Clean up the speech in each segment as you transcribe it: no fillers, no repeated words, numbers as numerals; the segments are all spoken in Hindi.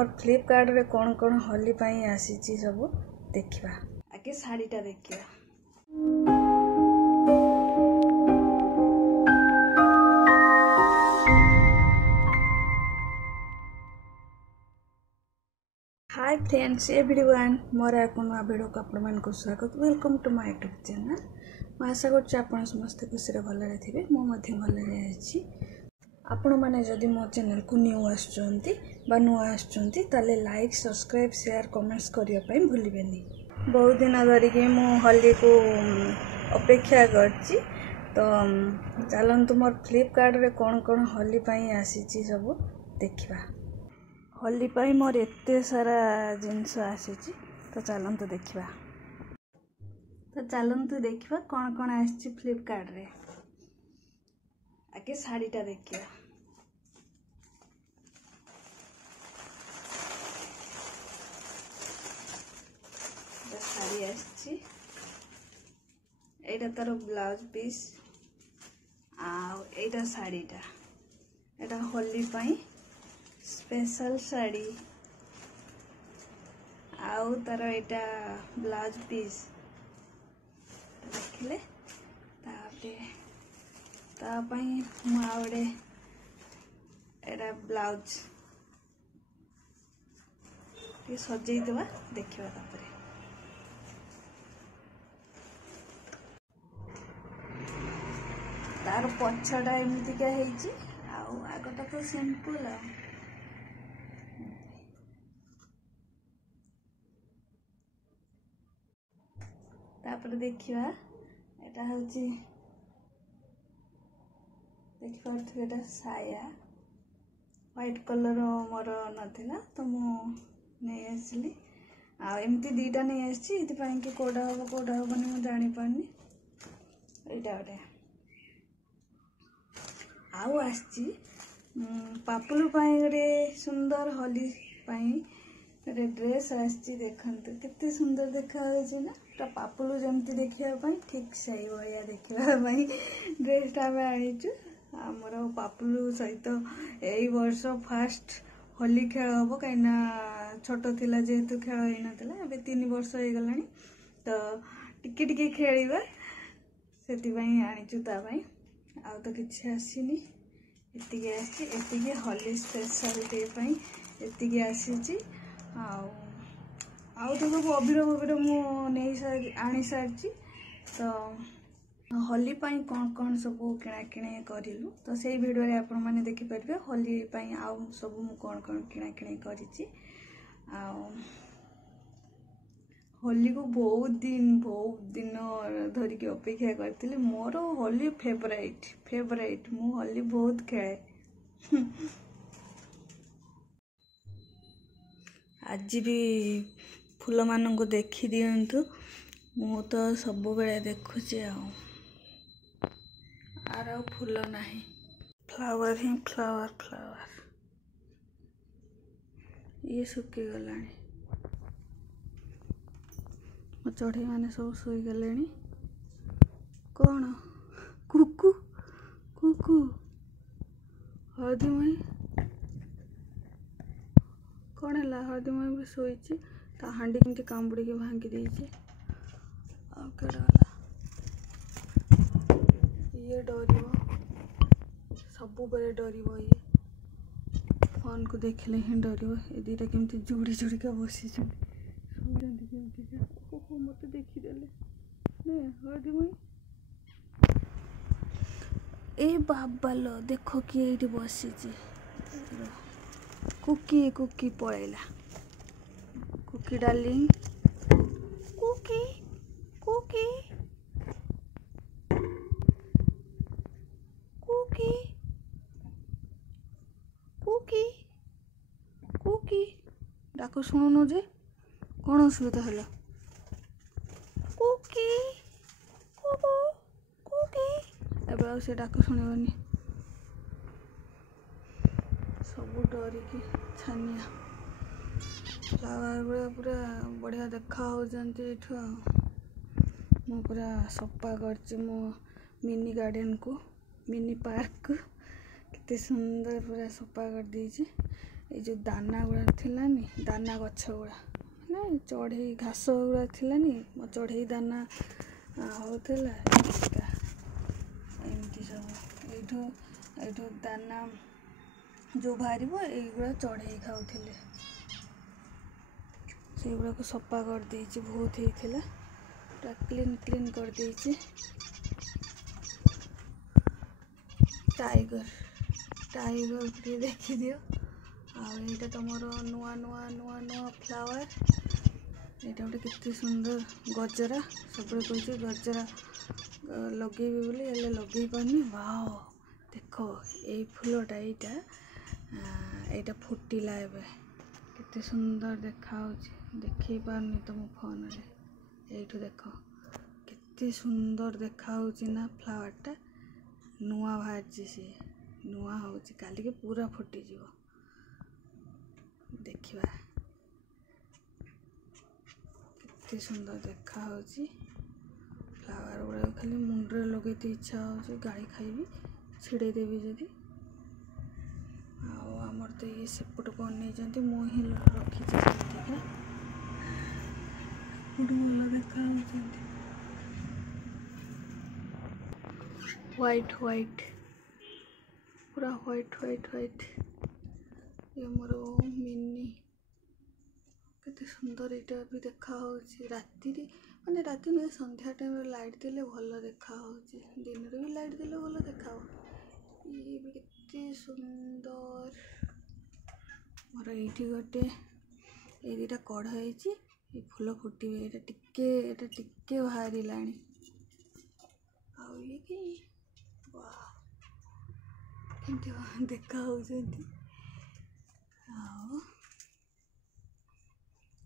मोर फ्लिपकार्ट रे कौन कौन होली पाई आसीची सब देखिबा। आगे साड़ीटा देखिबा। हाय फ्रेंड्स एवरीवन मोर एको वीडियो को आपण मान को स्वागत। Welcome to my YouTube channel. मैं आशा करछि आपण समस्त खुशी रे भले थिबे। मो मध्ये भले अछि। आपण माने जदि मो चैनल को न्यू आछंती बा नुआ आछंती ताले लाइक सब्सक्राइब शेयर कमेंट्स करिया पई भूलिबेनी। बहुत दिन धरि के मो होली को अपेक्षा करछि। तो चलंतु मोर फ्लिपकार्ट रे कोन कोन होली पई आसीची सब देखिबा। होली पाई मोर एते सारा जिनस आसीची। तो चलंतु देखिबा। तो चलंतु देखिबा कोन कोन आसीची फ्लिपकार्ट रे। आगे साड़ीटा देखिबा। साड़ी आसी एटा तार ब्लाउज पीस आटा साड़ीटा एटा होली पाई स्पेशल साड़ी आउ तार एटा ब्लाउज पीस देखले तापरे तापाई मुआवड़े एटा ब्लाउज ये सजेई देवा देखिबा। तापरे तार पछटा एमती क्या है आगटा तो सिंपल तापर देखिबा एटा होची देखिबा एटा साया व्हाइट कलर मोर नथिला तो मु नहीं आसली आ एमती दीटा नहीं आसी इति पई कि कोडा होबनी मु जानि पानी एटा ओटे आउ आसी पापुलु पाई रे सुंदर होली पाई रे ड्रेस आसी देखंतु कितने सुंदर देखा होइछ ना। तो पापुलु जेमती देखिया पाई ठीक सही भलिया देखिबा पाई ड्रेस ता में आनिचु। हमर पापुलु सहित एई वर्ष फर्स्ट होली खेल हबो काइना छोट थिला जेतु खेल होई नथिला अबे 3 वर्ष हो गलानी। तो टिके टिके खेलिबा सेति पई आनिचु ता पई आ तो किसी आसीनी एतिके आसी एतिके होली स्पेशल डे पई एतिके आसीची आउ तो सब अबीर मु नहीं आनी सारी। तो होली पाई कौन कौन सब किणा किणे करिलु तो सेई वीडियो रे आपण माने देखि परबे। होली पाई आउ सब मु कौन कौन किणा किणे करिची आ होली को बहुत दिन धरिकी अपेक्षा करती। मोर होली फेवरेट मु होली बहुत खेले। आज भी फूल मान को देखी दिंतु मु तो सब बेले देखुचे आर फूल नहीं फ्लावर ही फ्लावर ये सुखी गलानी। मो चढ़ई मैंने सब शुई गले। कौन कुकु कुकु हळदी मई कौन है हळदी मई भी शोची ता हांडी केमती कामुड़ी के भांगी देछि। ये डरिव सब बेले डरिव ये फोन को देखले ही डरिव। ए दीटा केमती जोड़ी जोड़ी का बसी मत देखीदेले हळदी मई ए बाबा लो देखो कि ये बसी कुकी कुकी पड़ेला कुकी डार्लिंग कुकी कुकी कुकी कुकी कुकी डाक शुणुन जे कौन असुविधा है कुकी कुकू कुकी एबे आ से डाक शुणबनी सब डरिकी छानिया फ्लावर पूरा बढ़िया देखा हो मु पूरा सफा कर मो मिनी गार्डन को मिनी पार्क को कितने सुंदर पूरा सफा कर दीजिए। ये जो दाना गुड़ा थिलानी दाना गछ गुड़ा ना चढ़ई घास गुड़ा थिलानी मो चढ़ई दाना होता एमती सब ये दाना जो बाहर युवा चढ़ई खाऊले से गुड़ा को सफा कर देछि बहुत होता पूरा क्लीन क्लीन कर देछि। टाइगर टाइगर भी देखी दियो आईटा तुम नुआ नुआ नुआ नुआ फ्लावर यहाँ गोटे केते सुंदर गजरा सब कह गजरा लगे बोली लगे पानी वाओ देख ये फूलटा यहाँ फुटिला एबे केते सुंदर देखा देखे पारनी तुम फोन रे ये देख केते सुंदर देखा ना फ्लावरटा नुआ बाहर सी नुआ हो काली के पूरा फुटी जीव देखिबा केते सुंदर देखा फ्लावर गुड़ा खाली मुंडे लगे इच्छा हो गाड़ी खाइबी छिड़े देवी जदि आमर तो ये सेपट को नहीं मुझे रखी भल देखा व्हाइट व्हाइट पूरा व्हाइट व्हाइट व्हाइट ये मोर मिनी केते सुंदर यहाँ भी देखा राति माने राति नुहे संध्या टाइम लाइट देले भल देखा दिन रे भी लाइट देले भल देखा ये भी केते सुंदर मोर ये गोटे ये दुटा कढ़ ये फूल फुटे ये टिके बाहर लाणी कि देखा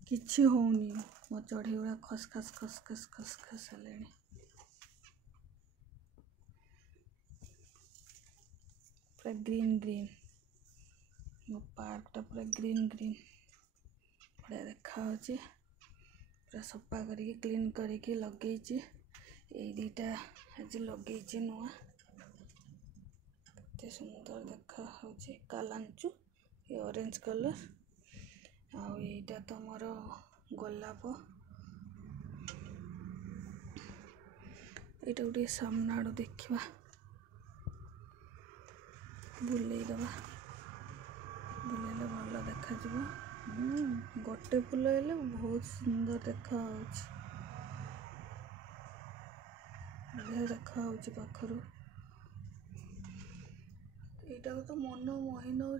किछि होनी मो चढ़ई गुड़ा खस खस खस खस खस खस हेले पूरा ग्रीन ग्रीन मो पार्कटा पूरा ग्रीन ग्रीन बढ़िया देखा पूरा सफा करके क्लीन करके लगे ये दुटा आज लगे नुआ केते सुंदर देखा कालांचु ये ऑरेंज कलर आईटा तो मोर गोलाप ये गोटे सामना आड़ देखा बुले दबा बुलेले भल देखा गोटे फूल हेले बहुत सुंदर देखा बढ़िया देखा पाखर यहाँ तो मन मोहि नौ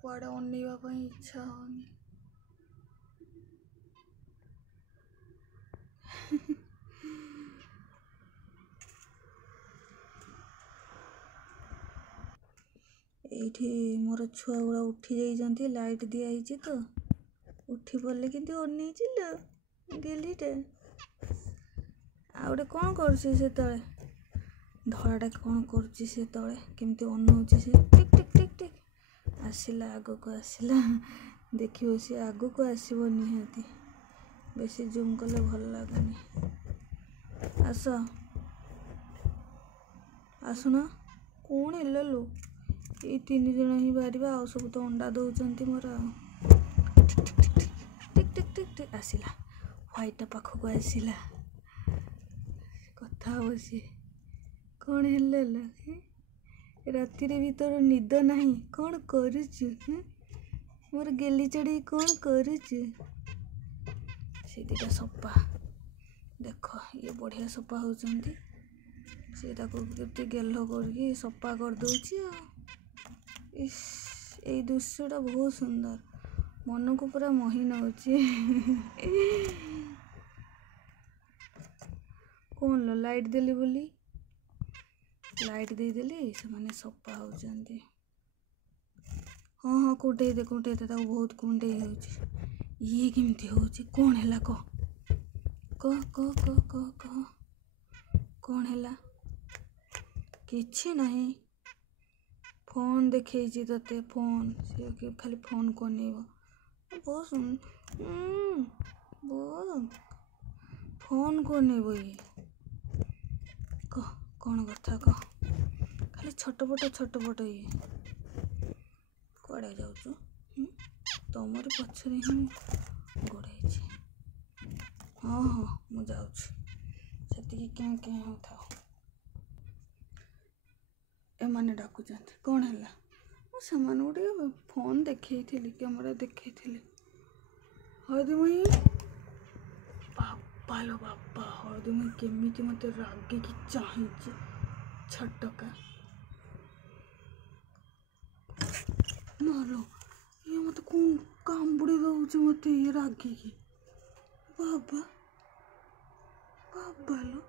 कुआड़े अनेवा इच्छा होनी ये मोर छुआ गुड़ा उठी जाइए लाइट दिखाई तो उठी पड़े कि अन गेलीटे आ गए कौन कर तले धड़ाटा कौन करुच्ची से तले केमती अनौची से टिक टिक टिक टिक आसला आग को आसला देखियो सी आग को आसब निहाती बेसी जूम कले भल लगनी आस आसुना कौन हेलो लो ये 3 जन ही बाहर आ सब तो अंडा दौरान मोर टिक टिक टिक टिक आसला व्हाइट पाखक आसला कथा सी कौन हेल्ला राति भी तोर निद नहीं कौन करुचु मोर गेली चढ़ी कौन करुचु से दुटा सपा देख ये बढ़िया सपा होती से गेल करके सफा कर दूची ये दृश्यटा बहुत सुंदर मन को पूरा मोहि नौची कौन लो लाइट देली बोली लाइट देदेली से माने सफा होती हाँ हाँ कुंडे दे बहुत कुंडे ये केमती होची कौन है कह कह कह कह कह कह कौन है किछि नहीं फोन देखे ते फोन से खाली फोन को नहीं बहुत फोन को नहीं ये कह कौन कथा कह खाली छटपट ये कड़े जाऊँ ତମର ପଛରେ ହିଁ ଗୋଡ଼େଇଛି। ହଁ ହଁ ମୁଁ ଯାଉଛି, ସେତିକି କେଁ କେଁ ହେଉଥାଉ। ଏମାନେ ଡାକୁଛନ୍ତି, କ'ଣ ହେଲା? ମୁଁ ସେମାନଙ୍କୁ ଟିକେ ଫୋନ୍ ଦେଖେଇଥିଲି, କ୍ୟାମେରା ଦେଖେଇଥିଲି। ହଳଦୀମୟୀ, ବାପା ଲୋ ବାପା, ହଳଦୀମୟୀ କେମିତି ମୋତେ ରାଗିକି ଚାହିଁଛି ଛଟକା। ମାଲୋ, ଇଏ ମୋତେ କ'ଣ କାମୁଡ଼ି ଦେଉଛି ମୋତେ ଇଏ ରାଗିକି। ବାବା ବାବା ଲୋ,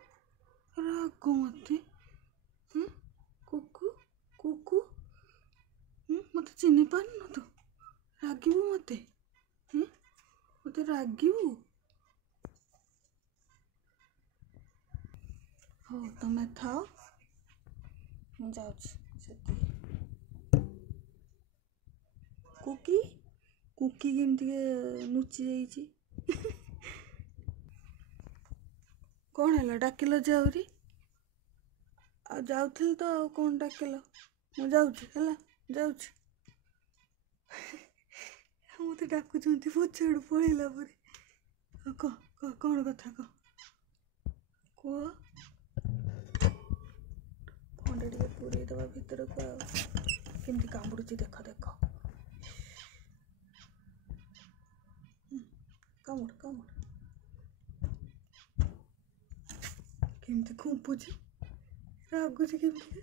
ରାଗ ମୋତେ। କୁକୁ କୁକୁ, ମୋତେ ଚିହ୍ନି ପାରୁନୁ ତୁ? ରାଗିବୁ ମୋତେ? ମୋତେ ରାଗିବୁ? ହଉ ତମେ ଥାଅ, ମୁଁ ଯାଉଛି। ସେତିକି। କୁକି କେମିତି ଲୁଚି ଯାଇଛି। କ'ଣ ହେଲା? ଡାକିଲ ଯେ ଆହୁରି? ଆଉ ଯାଉଥିଲି ତ, ଆଉ କ'ଣ ଡାକିଲ? ମୁଁ ଯାଉଛି, ହେଲା, ଯାଉଛି। ମୋତେ ଡାକୁଛନ୍ତି ପଛଆଡ଼ୁ ପଳେଇଲା ପରେ। କହ କ'ଣ କଥା କହ, କୁହ। ଫୋନ୍ଟା ଟିକେ ପୁରେଇ ଦେବା ଭିତରକୁ। ଆଉ କେମିତି କାମୁଡ଼ୁଛି ଦେଖ। କାମୁଡ଼ କେମିତି ଖୁମ୍ପୁଛି, ରାଗୁଛି କେମିତି।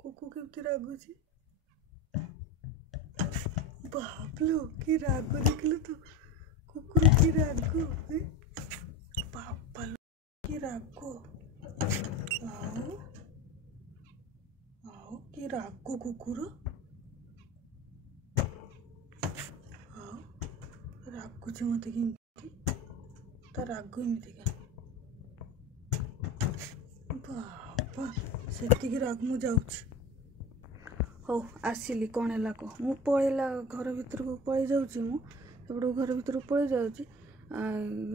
କୁକୁ କେମିତି ରାଗୁଛି। ବାବଲୋ, କି ରାଗ ଦେଖିଲୁ ତ, କୁକୁର କି ରାଗ। ବାବା କି ରାଗ। ଆଉ କି ରାଗ କୁକୁର। ଆଉ ରାଗୁଛି ମୋତେ କେମିତି, ତା ରାଗ ଏମିତିକା। ବାବା, ସେତିକି ରାଗ। ମୁଁ ଯାଉଛି। ହଉ ଆସିଲି, କ'ଣ ହେଲା କହ। ମୁଁ ପଳେଇଲା ଘର ଭିତରକୁ ପଳେଇ ଯାଉଛି। ମୁଁ ସେପଟକୁ ଘର ଭିତରକୁ ପଳେଇ ଯାଉଛି।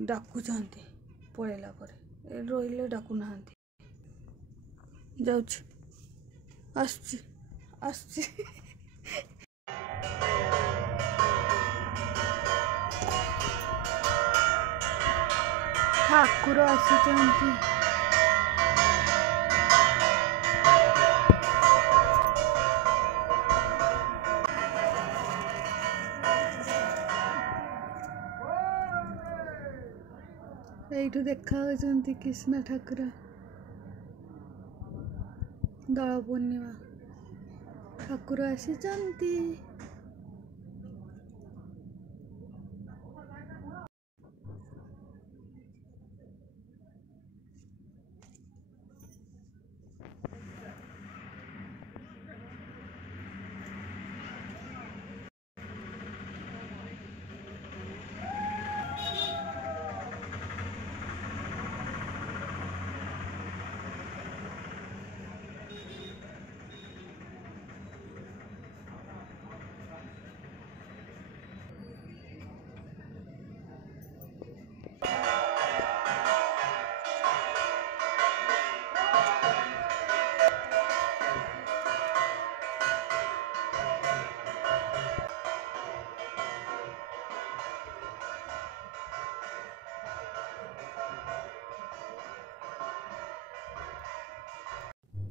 ଡାକୁଛନ୍ତି ପଳେଇଲା ପରେ, ରହିଲେ ଡାକୁନାହାନ୍ତି। ଯାଉଛି, ଆସୁଛି। ଠାକୁର ଆସିଛନ୍ତି। ଏଇଠୁ ଦେଖା ଯାଉଛନ୍ତି କୃଷ୍ଣ ଠାକୁର। ଦୋଳ ପୂର୍ଣ୍ଣିମା, ଠାକୁର ଆସିଛନ୍ତି।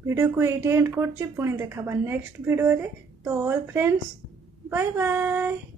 वीडियो को ये एंड कर पुणी देखा नेक्स्ट वीडियो रे। तो ऑल फ्रेंड्स बाय बाय।